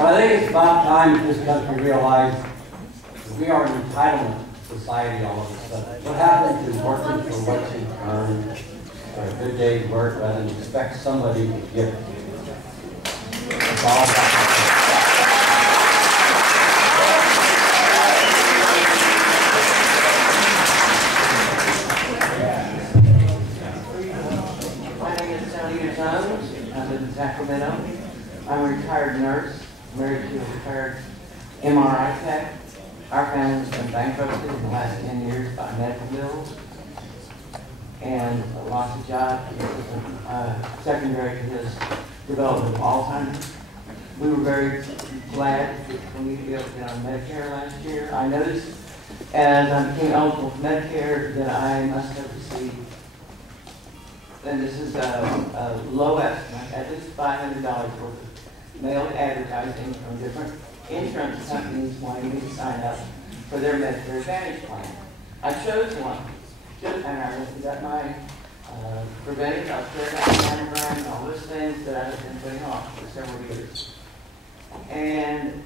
But I think it's about time this country realized that we are an entitlement society all of a sudden. What happens is working for what you earn, for a good day's work, rather than expect somebody to give it to you. It's all about I live in Sacramento. I'm a retired nurse, married to a retired MRI tech. Our family's been bankrupted in the last 10 years by medical bills and lost a job secondary to his development of Alzheimer's. We were very glad for me to be able to get on Medicare last year. I noticed as I became eligible for Medicare that I must have received, and this is a low estimate, at least $500 worth of mailed advertising from different insurance companies wanting me to sign up for their Medicare Advantage plan. I chose one, and I looked at my preventive healthcare, mammogram, and all those things that I have been putting off for several years. And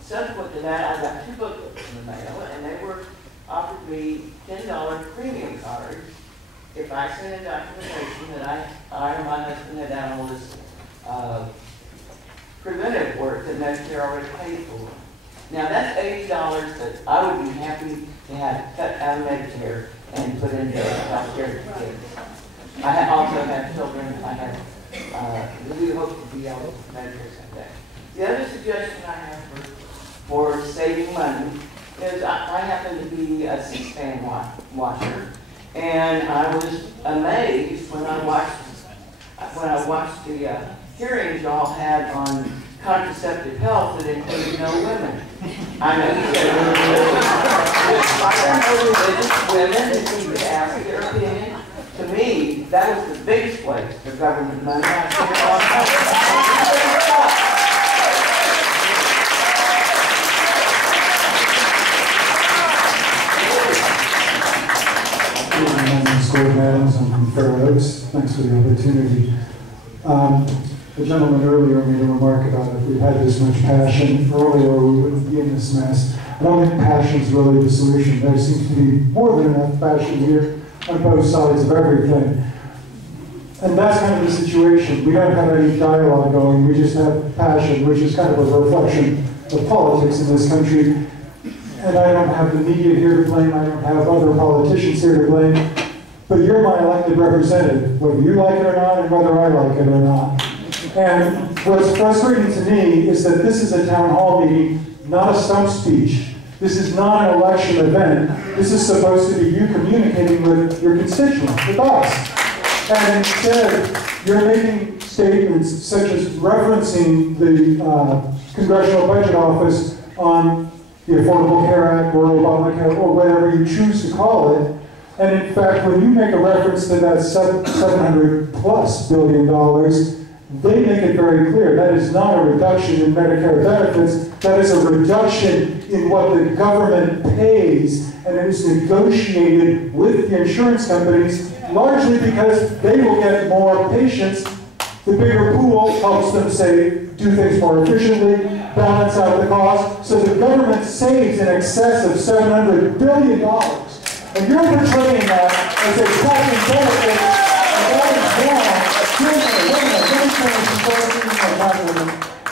subsequent to that, I got 2 booklets in the mail, and they were offered me $10 premium cards if I sent in documentation that I or my husband had done all this preventive work that Medicare already paid for. Now that's $80 that I would be happy to have cut out of Medicare and put into health care for kids. I also have children. We hope to be able to Medicare someday. The other suggestion I have for saving money is I happen to be a C-SPAN watcher, and I was amazed when I watched the hearings y'all had on contraceptive health that included no women. I know you said religious women that you could ask their opinion. To me, that was the biggest waste of government money I've seen in a long time. Madams, I'm from Fair Oaks. Thanks for the opportunity. The gentleman earlier made a remark about if we had this much passion earlier, we wouldn't be in this mess. I don't think passion is really the solution. There seems to be more than enough passion here on both sides of everything. And that's kind of the situation. We don't have any dialogue going. We just have passion, which is kind of a reflection of politics in this country. And I don't have the media here to blame. I don't have other politicians here to blame. But you're my elected representative, whether you like it or not, and whether I like it or not. And what's frustrating to me is that this is a town hall meeting, not a stump speech. This is not an election event. This is supposed to be you communicating with your constituents, with us. And instead, you're making statements such as referencing the Congressional Budget Office on the Affordable Care Act or Obamacare or whatever you choose to call it. And in fact, when you make a reference to that $700+ billion, they make it very clear that is not a reduction in Medicare benefits, that is a reduction in what the government pays, and it is negotiated with the insurance companies, largely because they will get more patients. The bigger pool helps them do things more efficiently, balance out the cost, so the government saves in excess of $700 billion. And you're portraying that as a tax benefit, and that is wrong.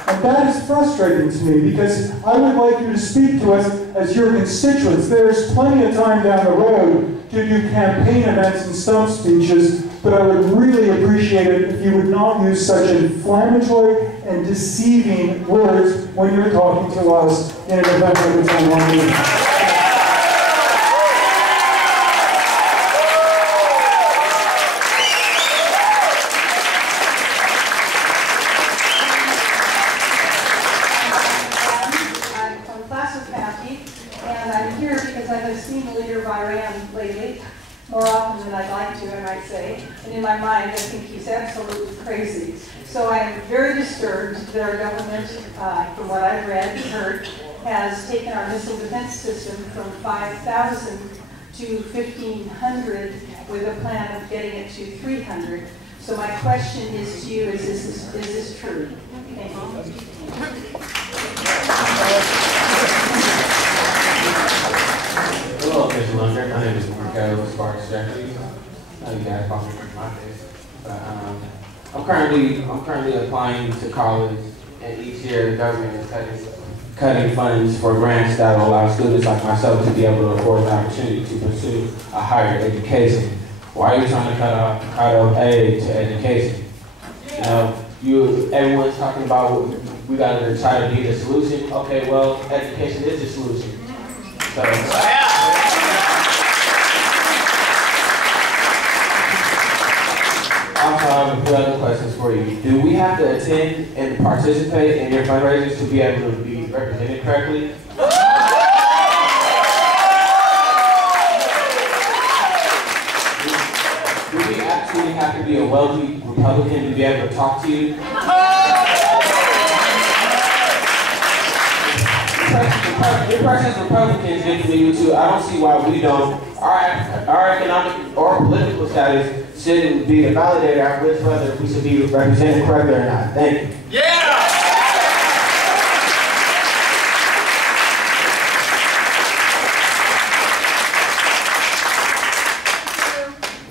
And that is frustrating to me, because I would like you to speak to us as your constituents. There's plenty of time down the road to do campaign events and stump speeches, but I would really appreciate it if you would not use such inflammatory and deceiving words when you're talking to us in an event like the town hall meeting. More often than I'd like to, I might say. And in my mind, I think he's absolutely crazy. So I'm very disturbed that our government, from what I've read and heard, has taken our missile defense system from 5,000 to 1,500 with a plan of getting it to 300. So my question is to you, is this true? Thank you. Jeffrey. You guys probably remember my face. But I'm currently applying to college, and each year the government is cutting funds for grants that will allow students like myself to be able to afford the opportunity to pursue a higher education. Why are you trying to cut off aid to education? You know, everyone's talking about we gotta try to be the solution. Okay, well, education is the solution. So, also, I have a few other questions for you. Do we have to attend and participate in your fundraisers to be able to be represented correctly? Do we actually have to be a wealthy Republican to be able to talk to you? Your person's Republicans get to meet you too. I don't see why we don't. Our economic or political status shouldn't be the validator of which whether we should be represented correctly or not. Thank you. Yeah!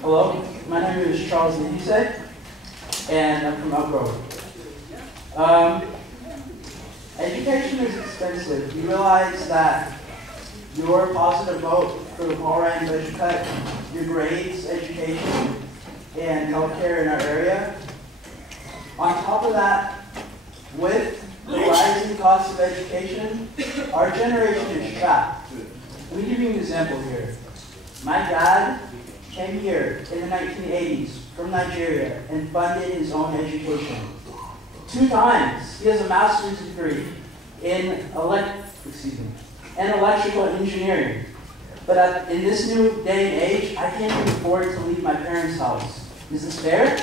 Hello, my name is Charles Nehise, and I'm from Elk Grove. Education is expensive. You realize that your positive vote for the Paul Ryan budget cut, your grades, education, and healthcare in our area. On top of that, with the rising cost of education, our generation is trapped. Let me give you an example here. My dad came here in the 1980s from Nigeria and funded his own education. 2 times. He has a master's degree in electrical engineering. But in this new day and age, I can't even afford to leave my parents' house. Is this fair?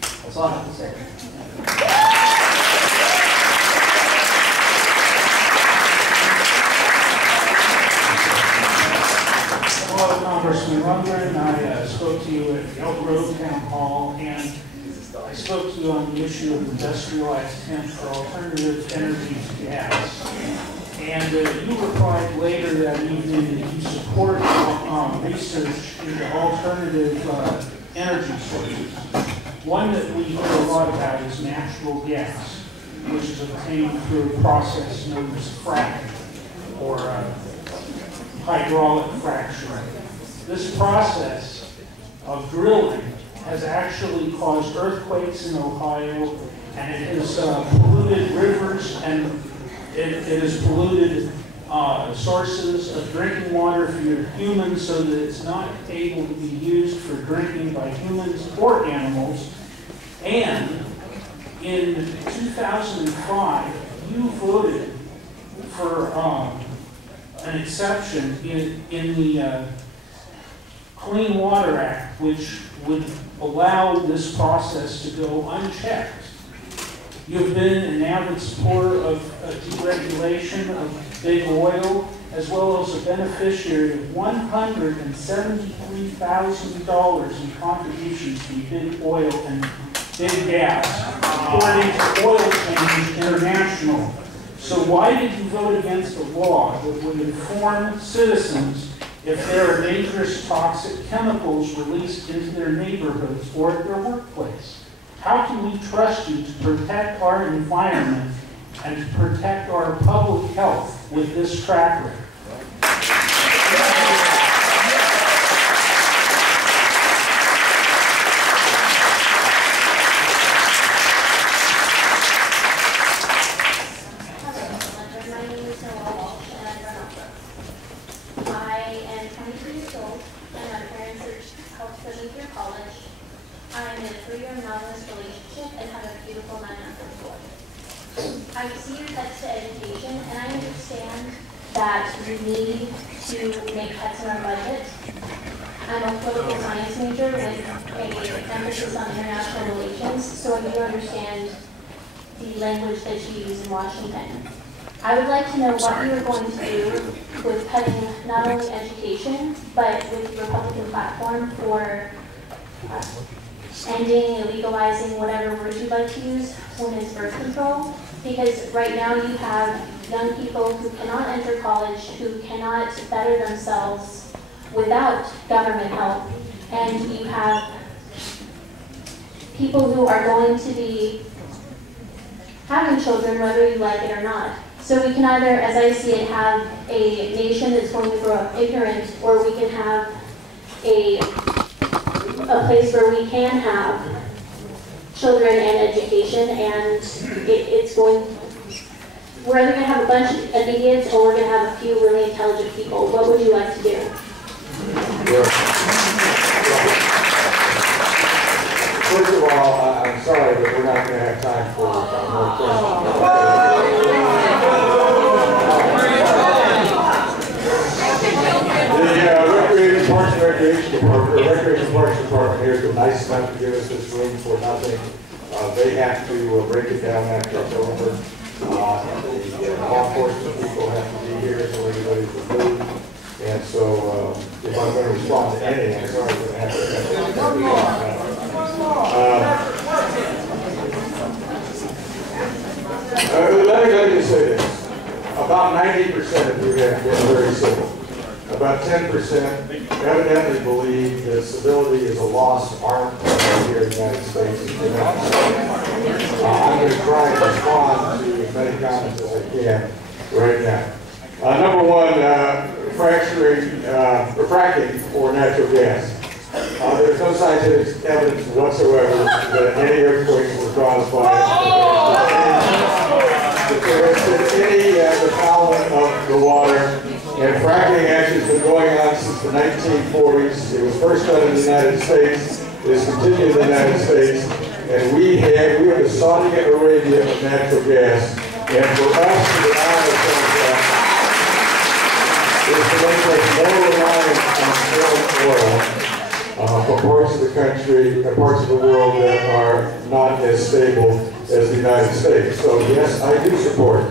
That's all I have to say. Hello, Congressman Lungren. I spoke to you at Elk Grove Town Hall, and I spoke to you on the issue of industrialized hemp for alternative energy to gas. And you replied later that evening that you support research into alternative energy sources. One that we hear a lot about is natural gas, which is obtained through a process known as fracking, or hydraulic fracturing. This process of drilling has actually caused earthquakes in Ohio, and it has polluted rivers, and it has polluted sources of drinking water for your humans, so that it's not able to be used for drinking by humans or animals. And in 2005, you voted for an exception in the Clean Water Act, which would allow this process to go unchecked. You've been an avid supporter of deregulation of big oil, as well as a beneficiary of $173,000 in contributions from big oil and big gas, according to Oil Change International. So why did you vote against a law that would inform citizens if there are dangerous toxic chemicals released into their neighborhoods or at their workplace? How can we trust you to protect our environment and to protect our public health with this track record? I see your cuts to education, and I understand that you need to make cuts in our budget. I'm a political science major with an emphasis on international relations, so I do understand the language that you use in Washington. I would like to know what you are going to do with cutting not only education, but with the Republican platform for ending and legalizing whatever word you'd like to use, women's birth control. Because right now you have young people who cannot enter college, who cannot better themselves without government help, and you have people who are going to be having children whether you like it or not. So we can either, as I see it, have a nation that's going to grow up ignorant, or we can have a place where we can have children and education, and we're either going to have a bunch of idiots or we're going to have a few really intelligent people. What would you like to do? First of all, I'm sorry, but we're not going to have time for more questions. The Recreation Parks Department here has been nice enough to give us this room for nothing. They have to break it down after it's over. The law enforcement people have to be here so everybody's removed. And so, if I'm going to respond to anything, I'm sorry, I'm going to have to. Let me just say this. About 90% of you have been very civil. About 10% evidently believe that civility is a lost art here in the United States. I'm going to try and respond to as many comments as I can right now. Number one, fracking for natural gas. There's no scientific evidence whatsoever that any earthquakes were caused by any fouling of the water. And fracking actually has been going on since the 1940s. It was first done in the United States. It has continued in the United States. And we are the Saudi Arabia of natural gas. And for us to deny ourselves that is to make us more reliant on foreign oil for parts of the country and parts of the world that are not as stable as the United States. So yes, I do support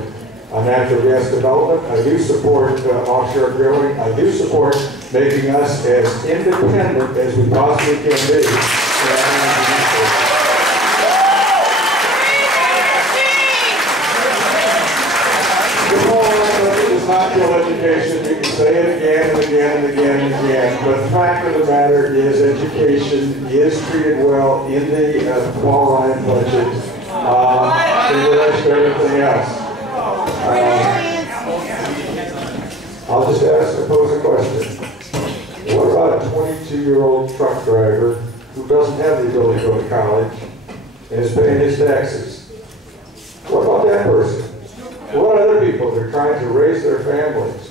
natural gas development. I do support offshore drilling. I do support making us as independent as we possibly can be. The whole is not real education. You can say it again and again and again and again. But the fact of the matter is education is treated well in the qualifying budget in relation to everything else. I'll just pose a question. What about a 22-year-old truck driver who doesn't have the ability to go to college and is paying his taxes? What about that person? What other people that are trying to raise their families?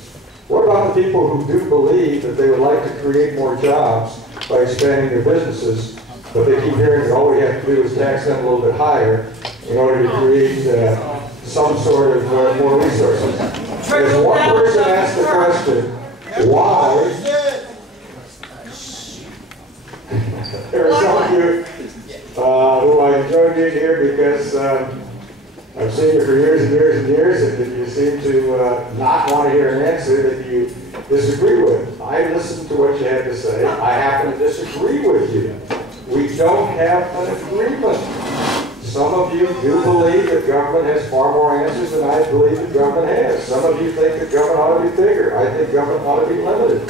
What about the people who do believe that they would like to create more jobs by expanding their businesses, but they keep hearing that all we have to do is tax them a little bit higher in order to create some sort of more resources? As one person asked the question, why? There are some of you who I enjoy being here because I've seen you for years and years and years, and you seem to not want to hear an answer that you disagree with. I listened to what you had to say. I happen to disagree with you. We don't have an agreement. Some of you do believe that government has far more answers than I believe that government has. Some of you think that government ought to be bigger. I think government ought to be limited.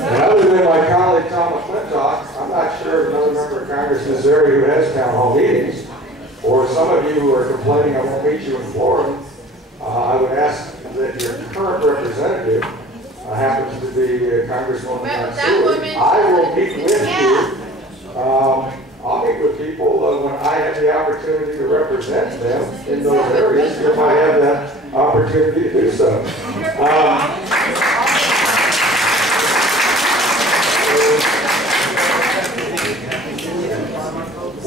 And other than my colleague Tom McClintock, I'm not sure of another member of Congress in Missouri who has town hall meetings, or some of you who are complaining I won't meet you in Florida. I would ask that your current representative happens to be Congresswoman Mansouri. I will meet with you. I'll meet with people when I have the opportunity to represent them in those areas, if I have that opportunity to do so.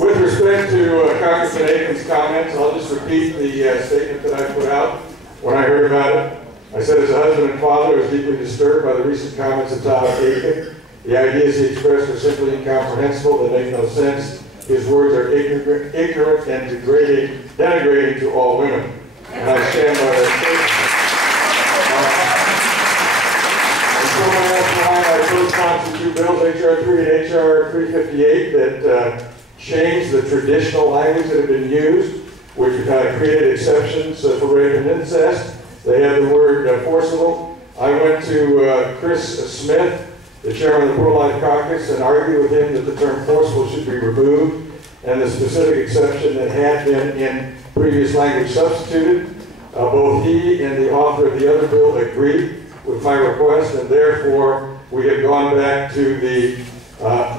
With respect to Congressman Aiken's comments, I'll just repeat the statement that I put out when I heard about it. I said, as a husband and father, I was deeply disturbed by the recent comments of Todd Aiken. The ideas he expressed are simply incomprehensible. They make no sense. His words are ignorant and denigrating to all women. And I stand by that statement. And so I co-sponsored two bills, H.R. 3 and H.R. 358, that changed the traditional language that had been used, which created exceptions for rape and incest. They had the word forcible. I went to Chris Smith, the chairman of the Pro-Life Caucus, and argued with him that the term forcible should be removed and the specific exception that had been in previous language substituted. Both he and the author of the other bill agreed with my request, and therefore we have gone back to the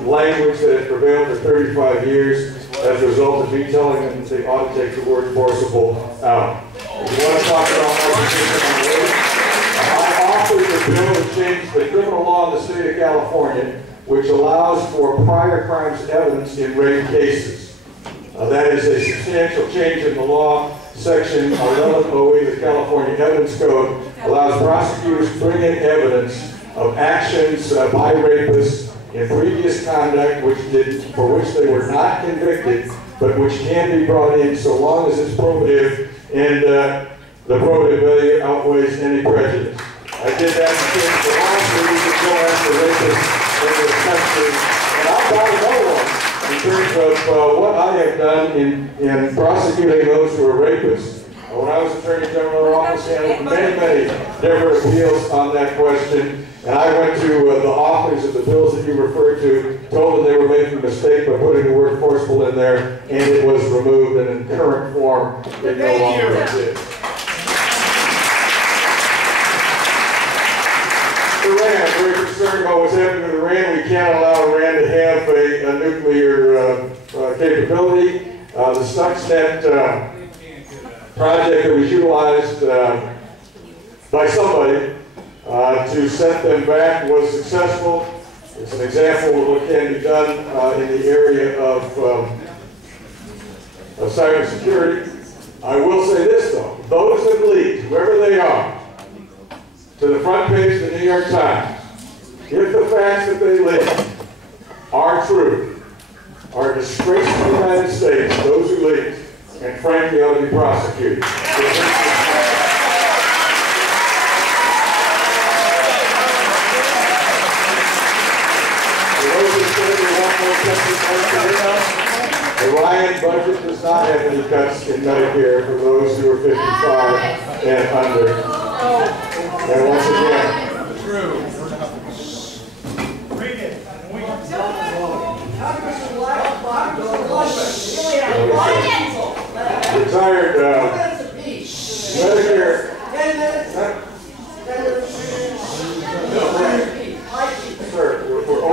language that has prevailed for 35 years as a result of me telling them that they ought to take the word forcible out. If you want to talk about my position on rape, I authored the bill that changed the criminal law in the state of California, which allows for prior crimes evidence in rape cases. That is a substantial change in the law. Section 1108 of the California Evidence Code allows prosecutors to bring in evidence of actions by rapists in previous conduct for which they were not convicted, but which can be brought in so long as it's probative and the probative value outweighs any prejudice. I did that to change the law so we could go after rapists in this country. And I'll buy another one in terms of what I have done in prosecuting those who are rapists. When I was Attorney General, our office handled many different appeals on that question. And I went to the authors of the bills that you referred to, told them they were making a mistake by putting the word forcible in there, and it was removed, and in current form, it no longer exists. Iran, I'm very concerned about what's happening with Iran. We can't allow Iran to have a nuclear capability. The Stuxnet project that was utilized by somebody to set them back was successful. It's an example of what can be done in the area of cybersecurity. I will say this though, those that leaked, whoever they are, to the front page of the New York Times, if the facts that they leaked are true, are a disgrace to the United States, those who leaked, and frankly ought to be prosecuted. The Ryan budget does not have any cuts in Medicare for those who are 55 and under. And once again, retired Medicare. Sir, we're over.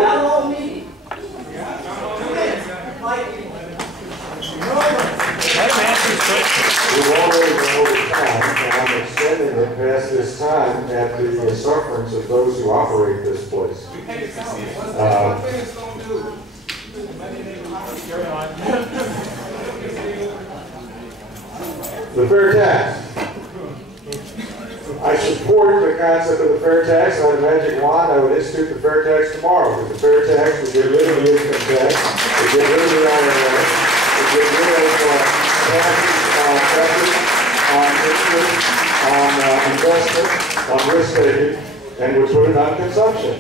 We've already been over time, and I'm extending it past this time at the sufferance of those who operate this place. The fair tax. I support the concept of the fair tax. I had a magic wand. I would institute the fair tax tomorrow. With the fair tax, we get rid of the income tax, we get rid of the IRS, we get rid of taxes on interest, on investment, on risk taking, and we put it on consumption.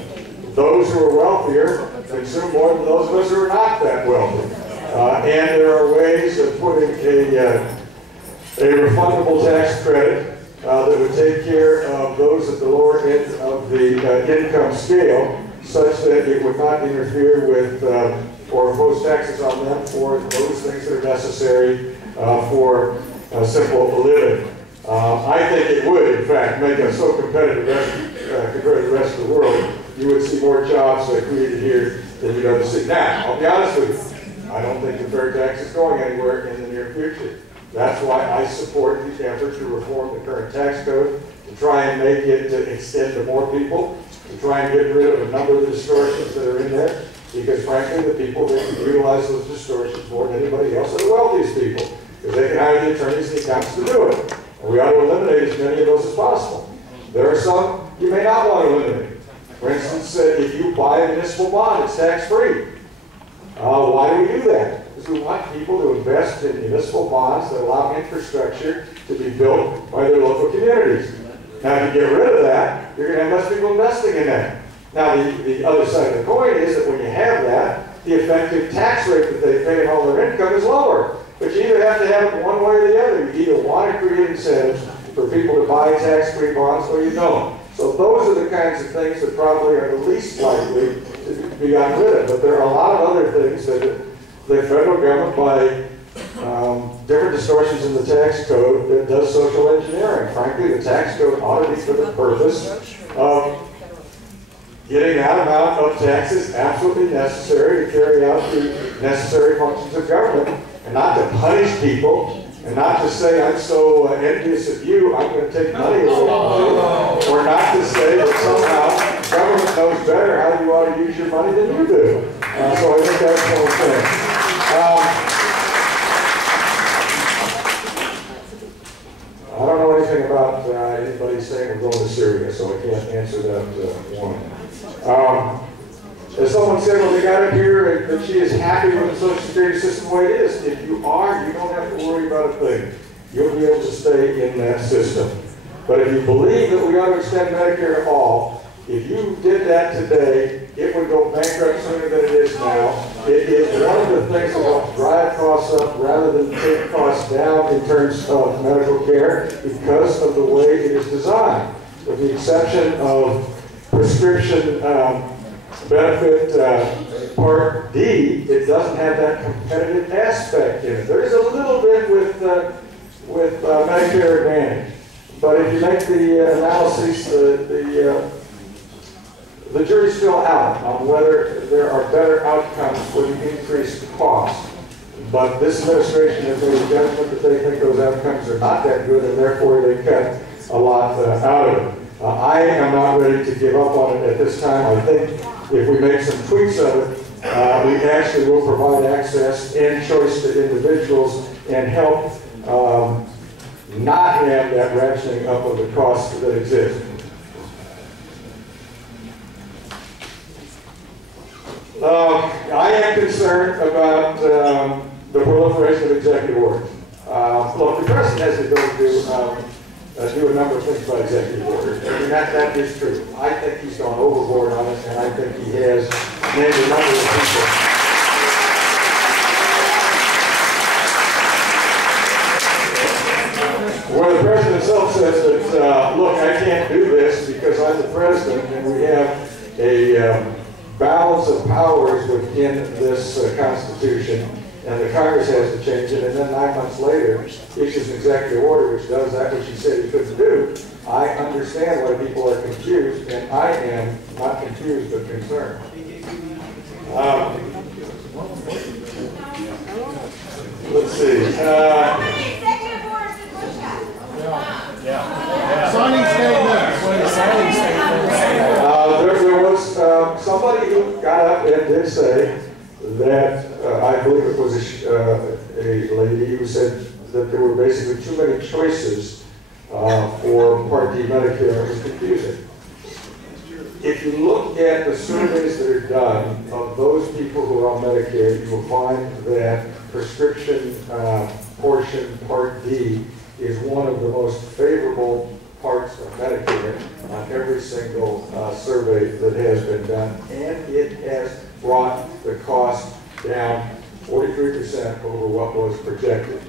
Those who are wealthier consume more than those of us who are not that wealthy. And there are ways of putting a refundable tax credit that would take care of those at the lower end of the income scale, such that it would not interfere with or impose taxes on them for those things that are necessary for simple living. I think it would, in fact, make us so competitive compared to the rest of the world, you would see more jobs created here than you'd ever see. Now, I'll be honest with you, I don't think the fair tax is going anywhere in the near future. That's why I support the effort to reform the current tax code, to try and make it to extend to more people, to try and get rid of a number of the distortions that are in there, because frankly, the people that can utilize those distortions more than anybody else are the wealthiest people, because they can hire the attorneys and the accountants to do it. And we ought to eliminate as many of those as possible. There are some you may not want to eliminate. For instance, if you buy a municipal bond, it's tax-free. Why do we do that? Because we want people to invest in municipal bonds that allow infrastructure to be built by their local communities. Now, if you get rid of that, you're going to have less people investing in that. Now, the other side of the coin is that when you have that, the effective tax rate that they pay on all their income is lower. But you either have to have it one way or the other. You either want to create incentives for people to buy tax-free bonds or you don't. So those are the kinds of things that probably are the least likely to be gotten rid of. But there are a lot of other things that the federal government, by different distortions in the tax code, that does social engineering. Frankly, the tax code ought to be for the purpose of getting that amount of taxes absolutely necessary to carry out the necessary functions of government, and not to punish people, and not to say, I'm so envious of you, I'm going to take money away from you, or not to say that somehow government knows better how you ought to use your money than you do. So I think that's one thing. I don't know anything about anybody saying we're going to Syria, so I can't answer that one. As someone said when they got up here, that she is happy with the Social Security system the way it is. If you are, you don't have to worry about a thing. You'll be able to stay in that system. But if you believe that we ought to extend Medicare to all, if you did that today, it would go bankrupt sooner than it is now. It is one of the things that helps drive costs up rather than take costs down in terms of medical care because of the way it is designed. With the exception of prescription benefit Part D, it doesn't have that competitive aspect in it. There is a little bit with Medicare Advantage, but if you make the analysis, the jury's still out on whether there are better outcomes with the increased cost. But this administration has made a judgment that they think those outcomes are not that good, and therefore they cut a lot out of it. I am not ready to give up on it at this time. I think if we make some tweaks of it, we actually will provide access and choice to individuals and help not have that ratcheting up of the costs that exist. I am concerned about the proliferation of executive orders. Look, the president has the ability to do a number of things by executive order. I mean, that is true. I think he's gone overboard on it, and I think he has named a number of people. Where the president himself says that, look, I can't do this because I'm the president, and we have a balance of powers within this Constitution, and the Congress has to change it, and then 9 months later issues an executive order which does that which he said he couldn't do. I understand why people are confused, and I am not confused but concerned. Let's see. Signing statements. There was somebody who got up and did say that, I believe it was a lady who said that there were basically too many choices for Part D Medicare. It was confusing. If you look at the surveys that are done of those people who are on Medicare, you will find that prescription portion Part D is one of the most favorable parts of Medicare on every single survey that has been done, and it has brought the cost down 43% over what was projected.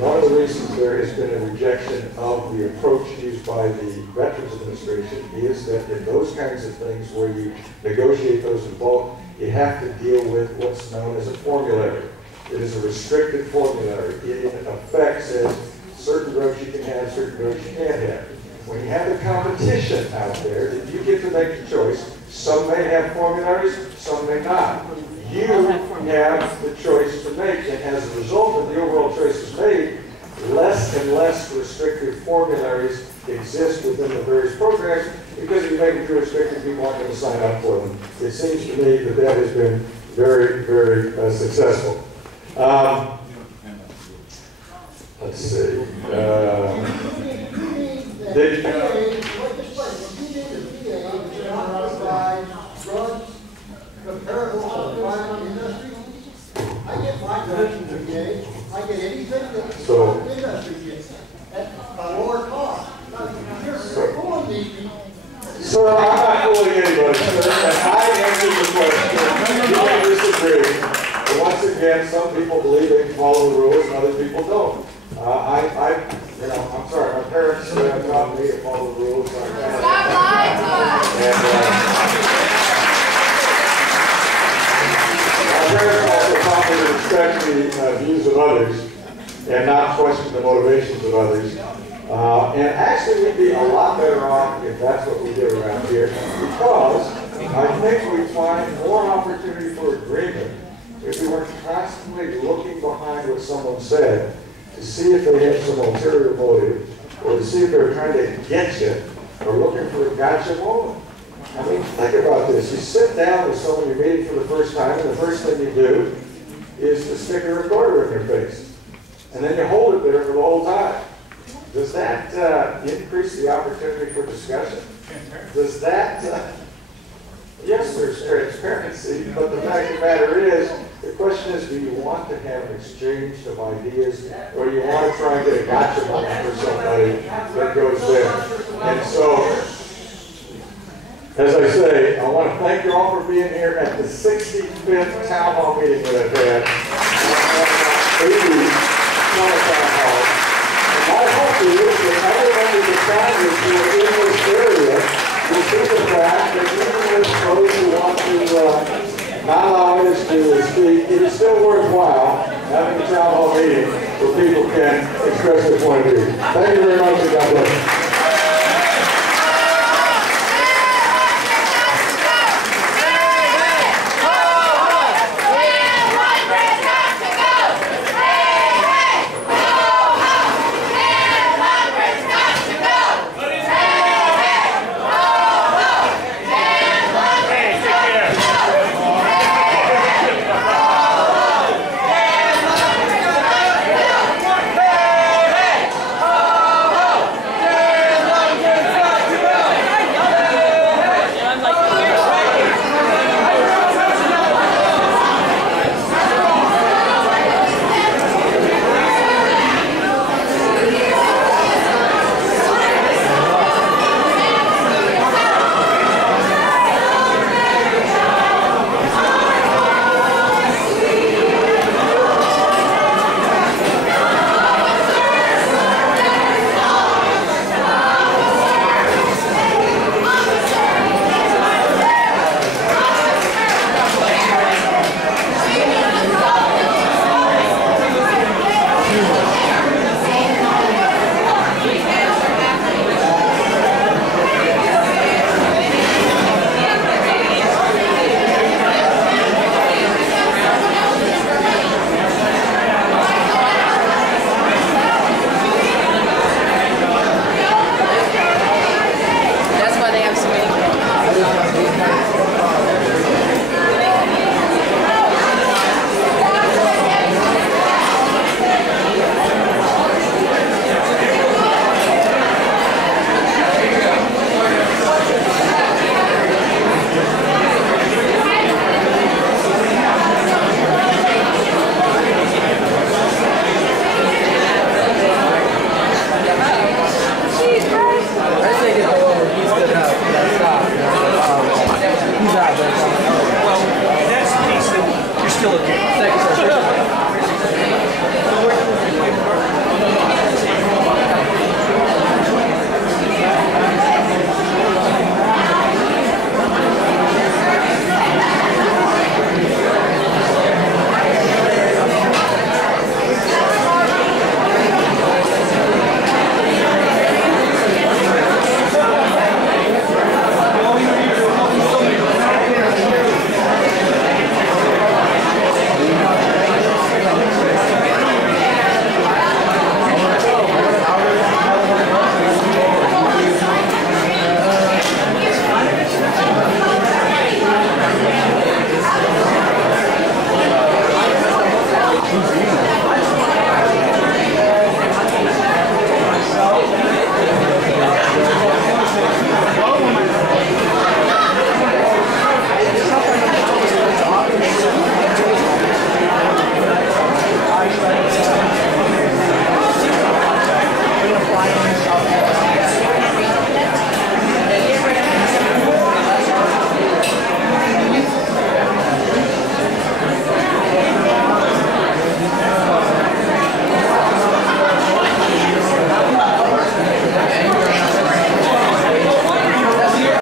One of the reasons there has been a rejection of the approach used by the Veterans Administration is that in those kinds of things where you negotiate those in bulk, you have to deal with what's known as a formulary. It is a restricted formulary. It in effect says certain drugs you can have, certain drugs you can't have. When you have the competition out there, that you get to make the choice. Some may have formularies, some may not. You have the choice to make, and as a result of the overall choices made, less and less restrictive formularies exist within the various programs, because if you make it too restrictive, people aren't going to sign up for them. It seems to me that that has been very, very successful. Let's see. Comparable to the private industry. I get my drugs from VA. I get anything that the industry gets at a lower cost. You're fooling these people. Sir, I'm not bullying anybody, sir, and I answered the question. You may disagree, but once again, some people believe they can follow the rules and other people don't. I'm sorry, my parents taught me to follow the rules. And, my parents also taught me to respect the views of others and not question the motivations of others. And actually, we'd be a lot better off if that's what we did around here, because I think we'd find more opportunity for agreement if we weren't constantly looking behind what someone said to see if they had some ulterior motive, or to see if they're trying to get you, or looking for a gotcha moment. I mean, think about this. You sit down with someone you're meeting for the first time, and the first thing you do is to stick a recorder in their face. And then you hold it there for the whole time. Does that increase the opportunity for discussion? Does that, yes, there's transparency, but the fact of the matter is, the question is, do you want to have an exchange of ideas, or do you want to try and get a gotcha moment for somebody that goes there? And so, as I say, I want to thank you all for being here at the 65th Town Hall meeting that I've had. 80 Carmichael Town Hall. My hope is that other members of Congress who are in this area will see the fact that even with those who want to not allow others to speak, it is still worthwhile having a town hall meeting where people can express their point of view. Thank you very much, and God bless you.